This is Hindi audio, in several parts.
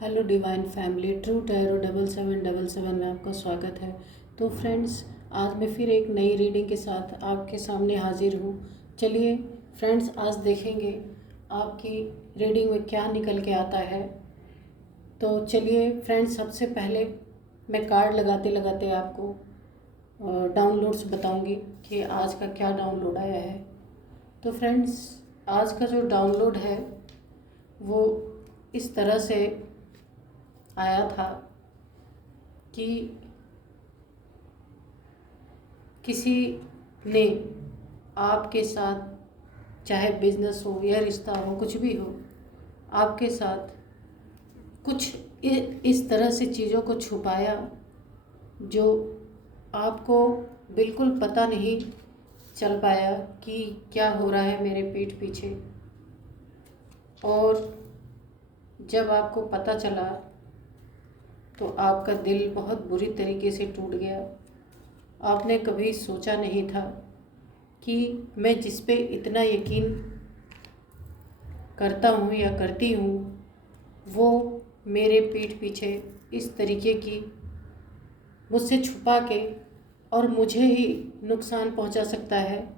Hello divine family, true tarot 7777 में आपका स्वागत है। तो फ्रेंड्स, आज मैं फिर एक नई रीडिंग के साथ आपके सामने हाजिर हूँ। चलिए फ्रेंड्स, आज देखेंगे आपकी रीडिंग में क्या निकल के आता है। तो चलिए फ्रेंड्स, सबसे पहले मैं कार्ड लगाते लगाते आपको डाउनलोड्स बताऊंगी कि आज का क्या डाउनलोड आया है। तो फ्रेंड्स, आज का जो डाउनलोड है वो इस तरह से आया था कि किसी ने आपके साथ, चाहे बिजनेस हो या रिश्ता हो, कुछ भी हो, आपके साथ कुछ इस तरह से चीज़ों को छुपाया जो आपको बिल्कुल पता नहीं चल पाया कि क्या हो रहा है मेरे पीठ पीछे। और जब आपको पता चला तो आपका दिल बहुत बुरी तरीके से टूट गया। आपने कभी सोचा नहीं था कि मैं जिस पे इतना यकीन करता हूँ या करती हूँ वो मेरे पीठ पीछे इस तरीके की मुझसे छुपा के और मुझे ही नुकसान पहुँचा सकता है,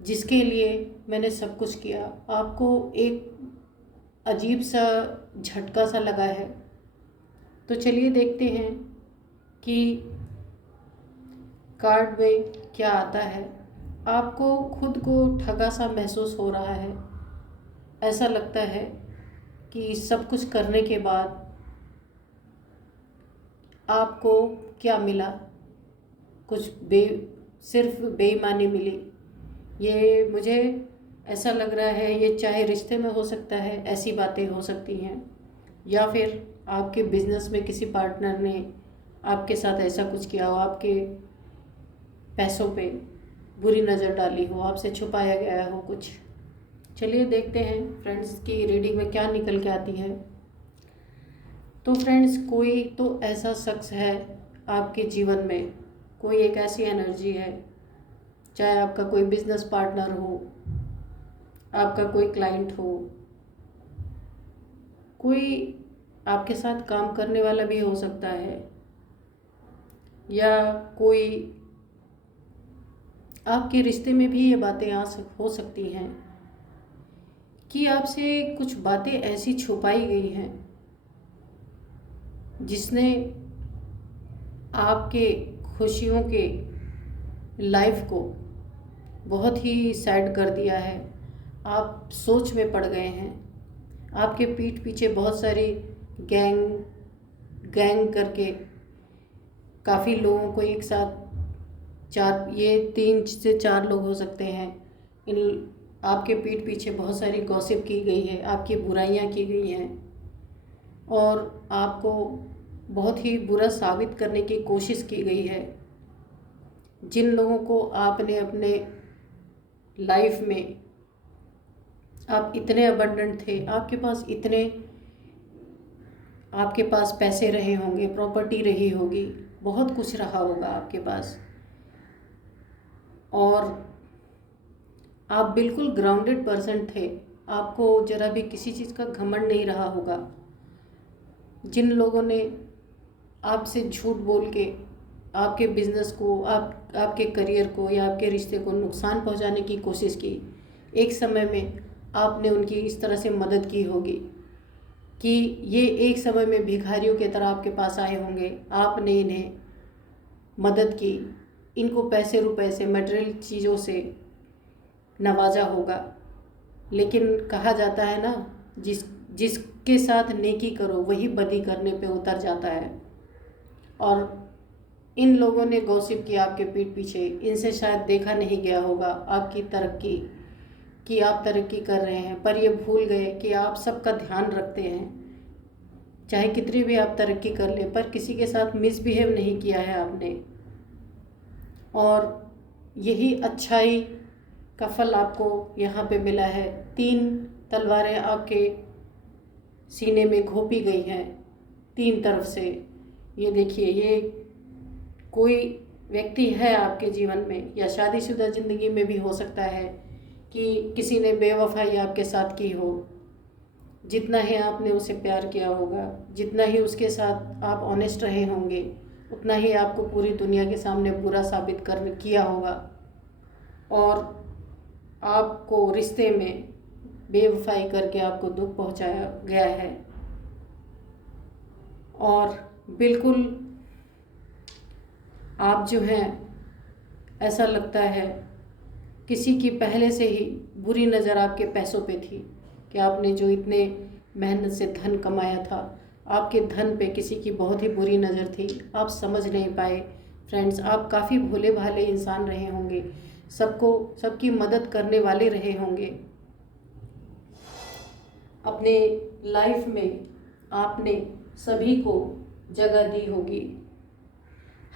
जिसके लिए मैंने सब कुछ किया। आपको एक अजीब सा झटका सा लगा है। तो चलिए देखते हैं कि कार्ड में क्या आता है। आपको खुद को ठगा सा महसूस हो रहा है। ऐसा लगता है कि सब कुछ करने के बाद आपको क्या मिला, कुछ सिर्फ बेईमानी मिली। ये मुझे ऐसा लग रहा है, ये चाहे रिश्ते में हो सकता है, ऐसी बातें हो सकती हैं, या फिर आपके बिजनेस में किसी पार्टनर ने आपके साथ ऐसा कुछ किया हो, आपके पैसों पे बुरी नज़र डाली हो, आपसे छुपाया गया हो कुछ। चलिए देखते हैं फ्रेंड्स की रीडिंग में क्या निकल के आती है। तो फ्रेंड्स, कोई तो ऐसा शख्स है आपके जीवन में, कोई एक ऐसी एनर्जी है, चाहे आपका कोई बिजनेस पार्टनर हो, आपका कोई क्लाइंट हो, कोई आपके साथ काम करने वाला भी हो सकता है, या कोई आपके रिश्ते में भी ये बातें हो सकती हैं कि आपसे कुछ बातें ऐसी छुपाई गई हैं जिसने आपके खुशियों के लाइफ को बहुत ही सैड कर दिया है। आप सोच में पड़ गए हैं। आपके पीठ पीछे बहुत सारी गैंग गैंग करके काफ़ी लोगों को एक साथ, ये 3 से 4 लोग हो सकते हैं, इन आपके पीठ पीछे बहुत सारी गॉसिप की गई है, आपकी बुराइयां की गई हैं और आपको बहुत ही बुरा साबित करने की कोशिश की गई है। जिन लोगों को आपने अपने लाइफ में, आप इतने अबंडेंट थे, आपके पास पैसे रहे होंगे, प्रॉपर्टी रही होगी, बहुत कुछ रहा होगा आपके पास, और आप बिल्कुल ग्राउंडेड पर्सन थे। आपको ज़रा भी किसी चीज़ का घमंड नहीं रहा होगा। जिन लोगों ने आपसे झूठ बोल के आपके बिजनेस को, आपके करियर को या आपके रिश्ते को नुकसान पहुंचाने की कोशिश की, एक समय में आपने उनकी इस तरह से मदद की होगी कि ये एक समय में भिखारियों की तरह आपके पास आए होंगे। आपने इन्हें मदद की, इनको पैसे रुपए से, मटेरियल चीज़ों से नवाजा होगा। लेकिन कहा जाता है ना, जिसके साथ नेकी करो वही बदी करने पे उतर जाता है। और इन लोगों ने गॉसिप किया आपके पीठ पीछे। इनसे शायद देखा नहीं गया होगा आपकी तरक्की, कि आप तरक्की कर रहे हैं, पर ये भूल गए कि आप सबका ध्यान रखते हैं। चाहे कितनी भी आप तरक्की कर ले, पर किसी के साथ मिसबिहेव नहीं किया है आपने, और यही अच्छाई का फल आपको यहाँ पे मिला है। 3 तलवारें आपके सीने में घोंपी गई हैं 3 तरफ से। ये देखिए, ये कोई व्यक्ति है आपके जीवन में, या शादीशुदा ज़िंदगी में भी हो सकता है कि किसी ने बेवफाई आपके साथ की हो, जितना ही आपने उसे प्यार किया होगा, जितना ही उसके साथ आप ऑनेस्ट रहे होंगे, उतना ही आपको पूरी दुनिया के सामने बुरा साबित कर किया होगा और आपको रिश्ते में बेवफाई करके आपको दुख पहुंचाया गया है। और बिल्कुल आप जो हैं, ऐसा लगता है किसी की पहले से ही बुरी नज़र आपके पैसों पे थी कि आपने जो इतने मेहनत से धन कमाया था, आपके धन पे किसी की बहुत ही बुरी नज़र थी। आप समझ नहीं पाए। फ्रेंड्स, आप काफ़ी भोले भाले इंसान रहे होंगे, सबकी मदद करने वाले रहे होंगे। अपने लाइफ में आपने सभी को जगह दी होगी।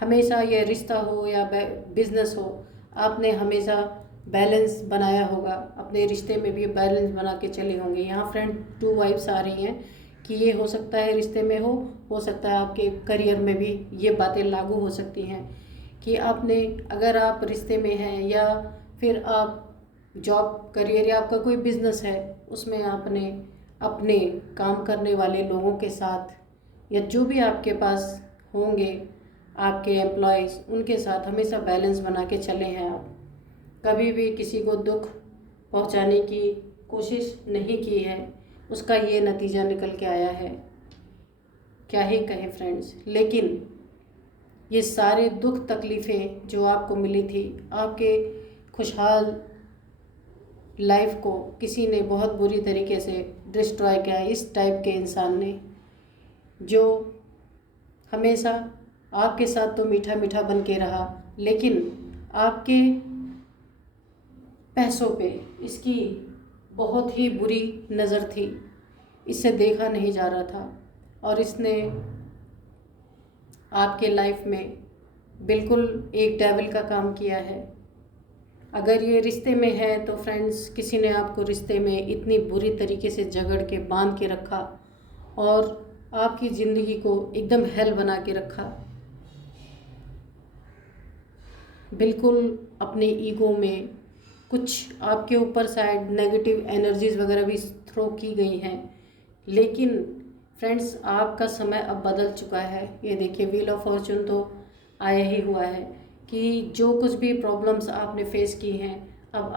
हमेशा ये रिश्ता हो या बिजनेस हो, आपने हमेशा बैलेंस बनाया होगा। अपने रिश्ते में भी बैलेंस बना के चले होंगे। यहाँ फ्रेंड 2 वाइफ्स आ रही हैं कि ये हो सकता है रिश्ते में हो सकता है आपके करियर में भी ये बातें लागू हो सकती हैं कि आपने, अगर आप रिश्ते में हैं या फिर आप जॉब करियर या आपका कोई बिजनेस है, उसमें आपने अपने काम करने वाले लोगों के साथ या जो भी आपके पास होंगे आपके एम्प्लॉयज़, उनके साथ हमेशा बैलेंस बना के चले हैं। आप कभी भी किसी को दुख पहुंचाने की कोशिश नहीं की है, उसका ये नतीजा निकल के आया है। क्या ही कहें फ्रेंड्स, लेकिन ये सारे दुख तकलीफ़ें जो आपको मिली थी, आपके खुशहाल लाइफ को किसी ने बहुत बुरी तरीके से डिस्ट्रॉय किया। इस टाइप के इंसान ने जो हमेशा आपके साथ तो मीठा मीठा बन के रहा, लेकिन आपके पैसों पे इसकी बहुत ही बुरी नज़र थी। इससे देखा नहीं जा रहा था और इसने आपके लाइफ में बिल्कुल एक डेविल का काम किया है। अगर ये रिश्ते में है तो फ्रेंड्स, किसी ने आपको रिश्ते में इतनी बुरी तरीके से जकड़ के बांध के रखा और आपकी ज़िंदगी को एकदम हेल बना के रखा। बिल्कुल अपने ईगो में कुछ आपके ऊपर शायद नेगेटिव एनर्जीज़ वगैरह भी थ्रो की गई हैं, लेकिन फ्रेंड्स आपका समय अब बदल चुका है। ये देखिए, व्हील ऑफ फॉर्चून तो आया ही हुआ है कि जो कुछ भी प्रॉब्लम्स आपने फेस की हैं, अब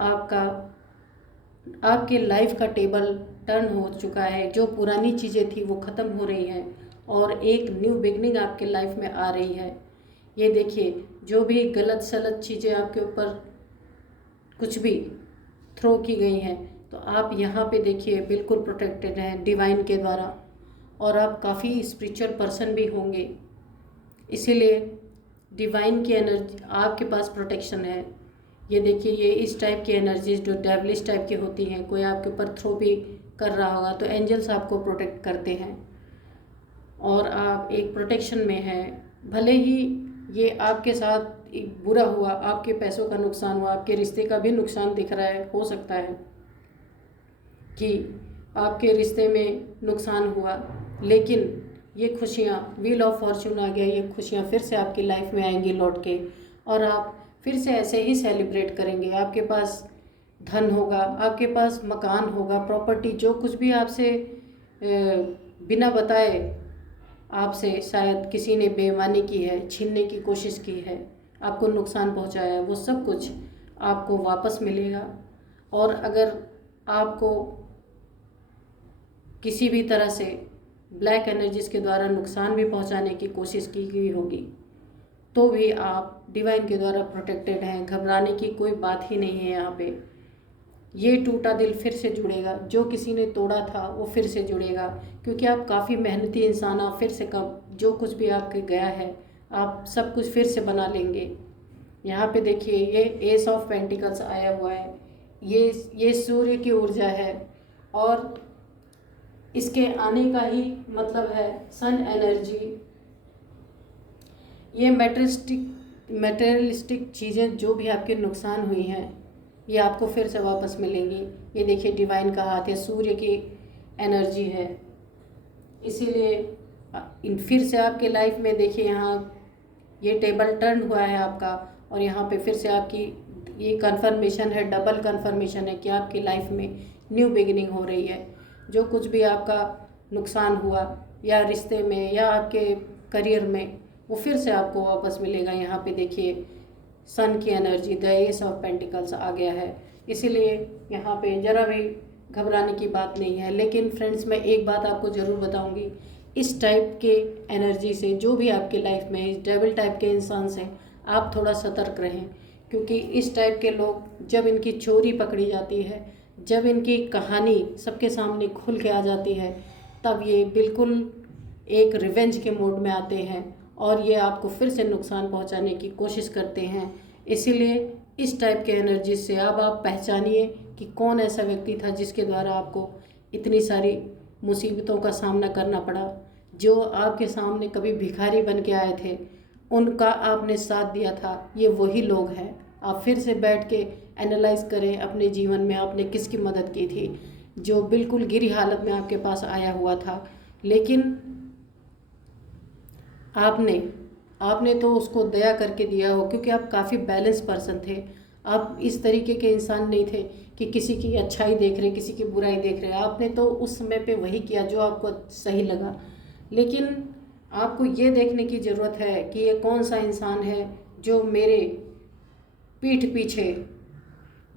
आपके लाइफ का टेबल टर्न हो चुका है। जो पुरानी चीज़ें थी वो ख़त्म हो रही हैं और एक न्यू बिगनिंग आपके लाइफ में आ रही है। ये देखिए, जो भी गलत सलत चीज़ें आपके ऊपर कुछ भी थ्रो की गई हैं, तो आप यहाँ पे देखिए बिल्कुल प्रोटेक्टेड हैं डिवाइन के द्वारा और आप काफ़ी स्पिरिचुअल पर्सन भी होंगे, इसीलिए डिवाइन की एनर्जी आपके पास प्रोटेक्शन है। ये देखिए, ये इस टाइप की एनर्जीज जो डेवलिश टाइप की होती हैं, कोई आपके ऊपर थ्रो भी कर रहा होगा तो एंजल्स आपको प्रोटेक्ट करते हैं और आप एक प्रोटेक्शन में हैं। भले ही ये आपके साथ एक बुरा हुआ, आपके पैसों का नुकसान हुआ, आपके रिश्ते का भी नुकसान दिख रहा है, हो सकता है कि आपके रिश्ते में नुकसान हुआ, लेकिन ये खुशियाँ, व्हील ऑफ फॉर्चून आ गया, ये खुशियाँ फिर से आपकी लाइफ में आएंगी लौट के और आप फिर से ऐसे ही सेलिब्रेट करेंगे। आपके पास धन होगा, आपके पास मकान होगा, प्रॉपर्टी, जो कुछ भी आपसे बिना बताए आपसे शायद किसी ने बेईमानी की है, छीनने की कोशिश की है, आपको नुकसान पहुंचाया है, वो सब कुछ आपको वापस मिलेगा। और अगर आपको किसी भी तरह से ब्लैक एनर्जीज के द्वारा नुकसान भी पहुंचाने की कोशिश की गई होगी तो भी आप डिवाइन के द्वारा प्रोटेक्टेड हैं। घबराने की कोई बात ही नहीं है। यहाँ पे ये टूटा दिल फिर से जुड़ेगा, जो किसी ने तोड़ा था वो फिर से जुड़ेगा, क्योंकि आप काफ़ी मेहनती इंसान, आप फिर से कब जो कुछ भी आपके गया है आप सब कुछ फिर से बना लेंगे। यहाँ पे देखिए, ये एस ऑफ पेंटिकल्स आया हुआ है, ये सूर्य की ऊर्जा है और इसके आने का ही मतलब है सन एनर्जी। ये मटेरियलिस्टिक चीज़ें जो भी आपके नुकसान हुई हैं ये आपको फिर से वापस मिलेंगी। ये देखिए, डिवाइन का हाथ है, सूर्य की एनर्जी है, इसीलिए फिर से आपके लाइफ में देखिए यहाँ ये टेबल टर्न हुआ है आपका और यहाँ पे फिर से आपकी ये कंफर्मेशन है, डबल कंफर्मेशन है कि आपकी लाइफ में न्यू बिगिनिंग हो रही है। जो कुछ भी आपका नुकसान हुआ या रिश्ते में या आपके करियर में, वो फिर से आपको वापस मिलेगा। यहाँ पे देखिए सन की energy, the ace of pentacles आ गया है। इसीलिए यहाँ पे ज़रा भी घबराने की बात नहीं है। लेकिन फ्रेंड्स, मैं एक बात आपको ज़रूर बताऊँगी, इस टाइप के एनर्जी से, जो भी आपके लाइफ में इस डेविल टाइप के इंसान से, आप थोड़ा सतर्क रहें। क्योंकि इस टाइप के लोग, जब इनकी चोरी पकड़ी जाती है, जब इनकी कहानी सबके सामने खुल के आ जाती है, तब ये बिल्कुल एक रिवेंज के मोड में आते हैं और ये आपको फिर से नुकसान पहुंचाने की कोशिश करते हैं। इसीलिए इस टाइप के एनर्जी से अब आप पहचानिए कि कौन ऐसा व्यक्ति था जिसके द्वारा आपको इतनी सारी मुसीबतों का सामना करना पड़ा। जो आपके सामने कभी भिखारी बन के आए थे, उनका आपने साथ दिया था, ये वही लोग हैं। आप फिर से बैठ के एनालाइज करें अपने जीवन में आपने किसकी मदद की थी, जो बिल्कुल गिरी हालत में आपके पास आया हुआ था, लेकिन आपने तो उसको दया करके दिया हो, क्योंकि आप काफ़ी बैलेंस पर्सन थे। आप इस तरीके के इंसान नहीं थे कि किसी की अच्छाई देख रहे, किसी की बुराई देख रहे। आपने तो उस समय पे वही किया जो आपको सही लगा। लेकिन आपको ये देखने की ज़रूरत है कि ये कौन सा इंसान है जो मेरे पीठ पीछे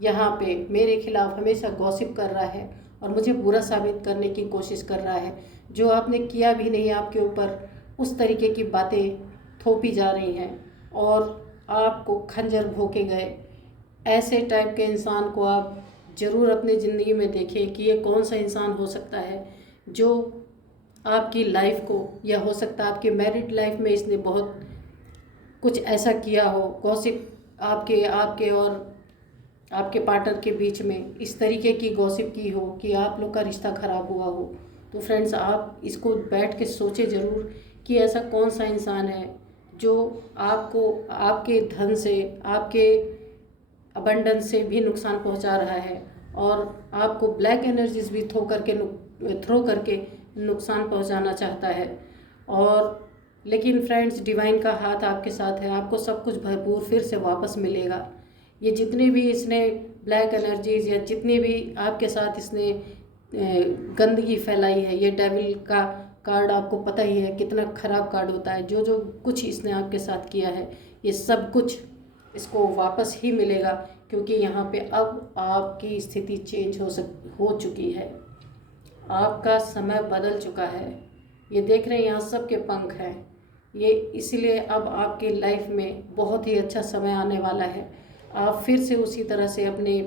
यहाँ पे मेरे खिलाफ हमेशा गॉसिप कर रहा है और मुझे बुरा साबित करने की कोशिश कर रहा है। जो आपने किया भी नहीं, आपके ऊपर उस तरीके की बातें थोपी जा रही हैं और आपको खंजर भोंके गए। ऐसे टाइप के इंसान को आप ज़रूर अपनी ज़िंदगी में देखें कि ये कौन सा इंसान हो सकता है जो आपकी लाइफ को, या हो सकता है आपके मैरिड लाइफ में इसने बहुत कुछ ऐसा किया हो, गॉसिप आपके और आपके पार्टनर के बीच में इस तरीके की गॉसिप की हो कि आप लोग का रिश्ता ख़राब हुआ हो। तो फ्रेंड्स, आप इसको बैठ के सोचें ज़रूर कि ऐसा कौन सा इंसान है जो आपको आपके धन से, आपके अबंडेंस से भी नुकसान पहुंचा रहा है और आपको ब्लैक एनर्जीज भी थ्रो करके नुकसान पहुंचाना चाहता है। और लेकिन फ्रेंड्स, डिवाइन का हाथ आपके साथ है, आपको सब कुछ भरपूर फिर से वापस मिलेगा। ये जितने भी इसने ब्लैक एनर्जीज या जितने भी आपके साथ इसने गंदगी फैलाई है, ये डेविल का कार्ड आपको पता ही है कितना ख़राब कार्ड होता है। जो जो कुछ इसने आपके साथ किया है, ये सब कुछ इसको वापस ही मिलेगा, क्योंकि यहाँ पे अब आपकी स्थिति चेंज हो चुकी है। आपका समय बदल चुका है। ये देख रहे हैं यहाँ सबके पंख हैं। ये इसलिए अब आपके लाइफ में बहुत ही अच्छा समय आने वाला है। आप फिर से उसी तरह से अपने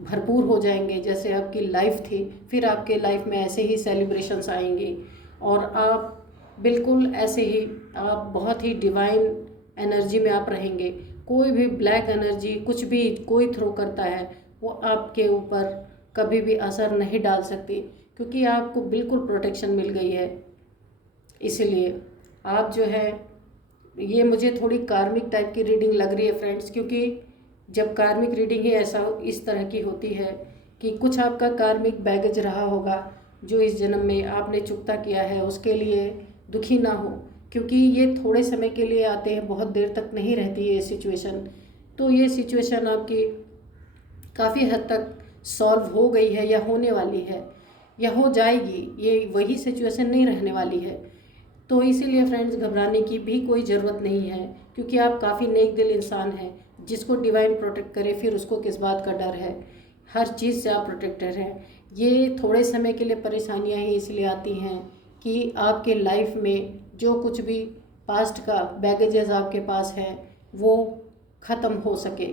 भरपूर हो जाएंगे जैसे आपकी लाइफ थी। फिर आपके लाइफ में ऐसे ही सेलिब्रेशंस आएंगे और आप बिल्कुल ऐसे ही, आप बहुत ही डिवाइन एनर्जी में आप रहेंगे। कोई भी ब्लैक एनर्जी कुछ भी कोई थ्रो करता है, वो आपके ऊपर कभी भी असर नहीं डाल सकती, क्योंकि आपको बिल्कुल प्रोटेक्शन मिल गई है। इसलिए आप जो है, ये मुझे थोड़ी कार्मिक टाइप की रीडिंग लग रही है फ्रेंड्स, क्योंकि जब कार्मिक रीडिंग ही ऐसा इस तरह की होती है कि कुछ आपका कार्मिक बैगेज रहा होगा जो इस जन्म में आपने चुकता किया है, उसके लिए दुखी ना हो, क्योंकि ये थोड़े समय के लिए आते हैं, बहुत देर तक नहीं रहती है ये सिचुएशन। तो ये सिचुएशन आपकी काफ़ी हद तक सॉल्व हो गई है या होने वाली है या हो जाएगी। ये वही सिचुएशन नहीं रहने वाली है। तो इसीलिए फ्रेंड्स, घबराने की भी कोई ज़रूरत नहीं है, क्योंकि आप काफ़ी नेक दिल इंसान हैं। जिसको डिवाइन प्रोटेक्ट करे, फिर उसको किस बात का डर है। हर चीज़ से आप प्रोटेक्टेड हैं। ये थोड़े समय के लिए परेशानियां ही इसलिए आती हैं कि आपके लाइफ में जो कुछ भी पास्ट का बैगेजेस आपके पास है वो ख़त्म हो सके।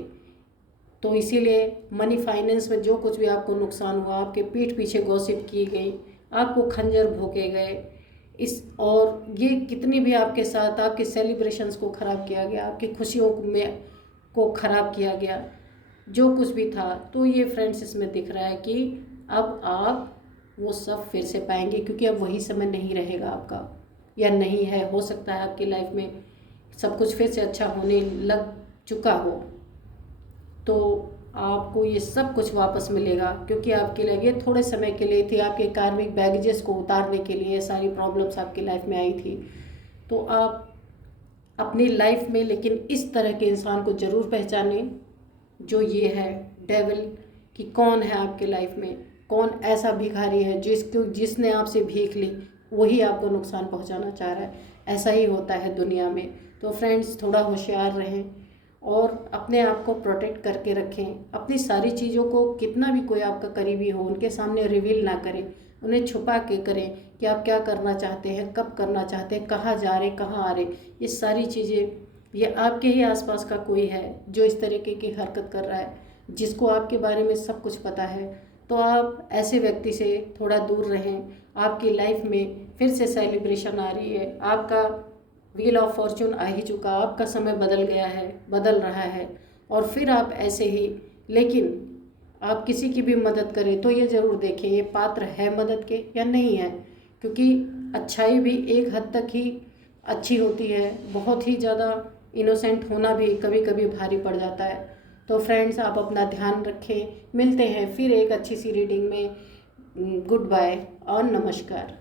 तो इसीलिए मनी फाइनेंस में जो कुछ भी आपको नुकसान हुआ, आपके पीठ पीछे गॉसिप की गई, आपको खंजर भोंके गए, और ये कितनी भी आपके साथ आपके सेलिब्रेशंस को ख़राब किया गया, आपकी खुशियों को ख़राब किया गया, जो कुछ भी था। तो ये फ्रेंड्स, इसमें दिख रहा है कि अब आप वो सब फिर से पाएंगे, क्योंकि अब वही समय नहीं रहेगा आपका, या नहीं है। हो सकता है आपकी लाइफ में सब कुछ फिर से अच्छा होने लग चुका हो, तो आपको ये सब कुछ वापस मिलेगा, क्योंकि आपके लिए ये थोड़े समय के लिए थी। आपके कार्मिक बैगेजेस को उतारने के लिए सारी प्रॉब्लम्स आपकी लाइफ में आई थी। तो आप अपनी लाइफ में लेकिन इस तरह के इंसान को ज़रूर पहचानें जो ये है डेविल, कि कौन है आपके लाइफ में, कौन ऐसा भिखारी है जिसने आपसे भीख ली वही आपको नुकसान पहुंचाना चाह रहा है। ऐसा ही होता है दुनिया में। तो फ्रेंड्स, थोड़ा होशियार रहें और अपने आप को प्रोटेक्ट करके रखें। अपनी सारी चीज़ों को, कितना भी कोई आपका करीबी हो, उनके सामने रिवील ना करें, उन्हें छुपा के करें कि आप क्या करना चाहते हैं, कब करना चाहते हैं, कहाँ जा रहे, कहाँ आ रहे। ये सारी चीज़ें, ये आपके ही आसपास का कोई है जो इस तरीके की हरकत कर रहा है, जिसको आपके बारे में सब कुछ पता है, तो आप ऐसे व्यक्ति से थोड़ा दूर रहें। आपकी लाइफ में फिर से सेलिब्रेशन आ रही है, आपका व्हील ऑफ फॉर्चून आ ही चुका, आपका समय बदल गया है, बदल रहा है। और फिर आप ऐसे ही, लेकिन आप किसी की भी मदद करें तो ये ज़रूर देखें ये पात्र है मदद के या नहीं है, क्योंकि अच्छाई भी एक हद तक ही अच्छी होती है, बहुत ही ज़्यादा इनोसेंट होना भी कभी कभी भारी पड़ जाता है। तो फ्रेंड्स, आप अपना ध्यान रखें। मिलते हैं फिर एक अच्छी सी रीडिंग में। गुड बाय और नमस्कार।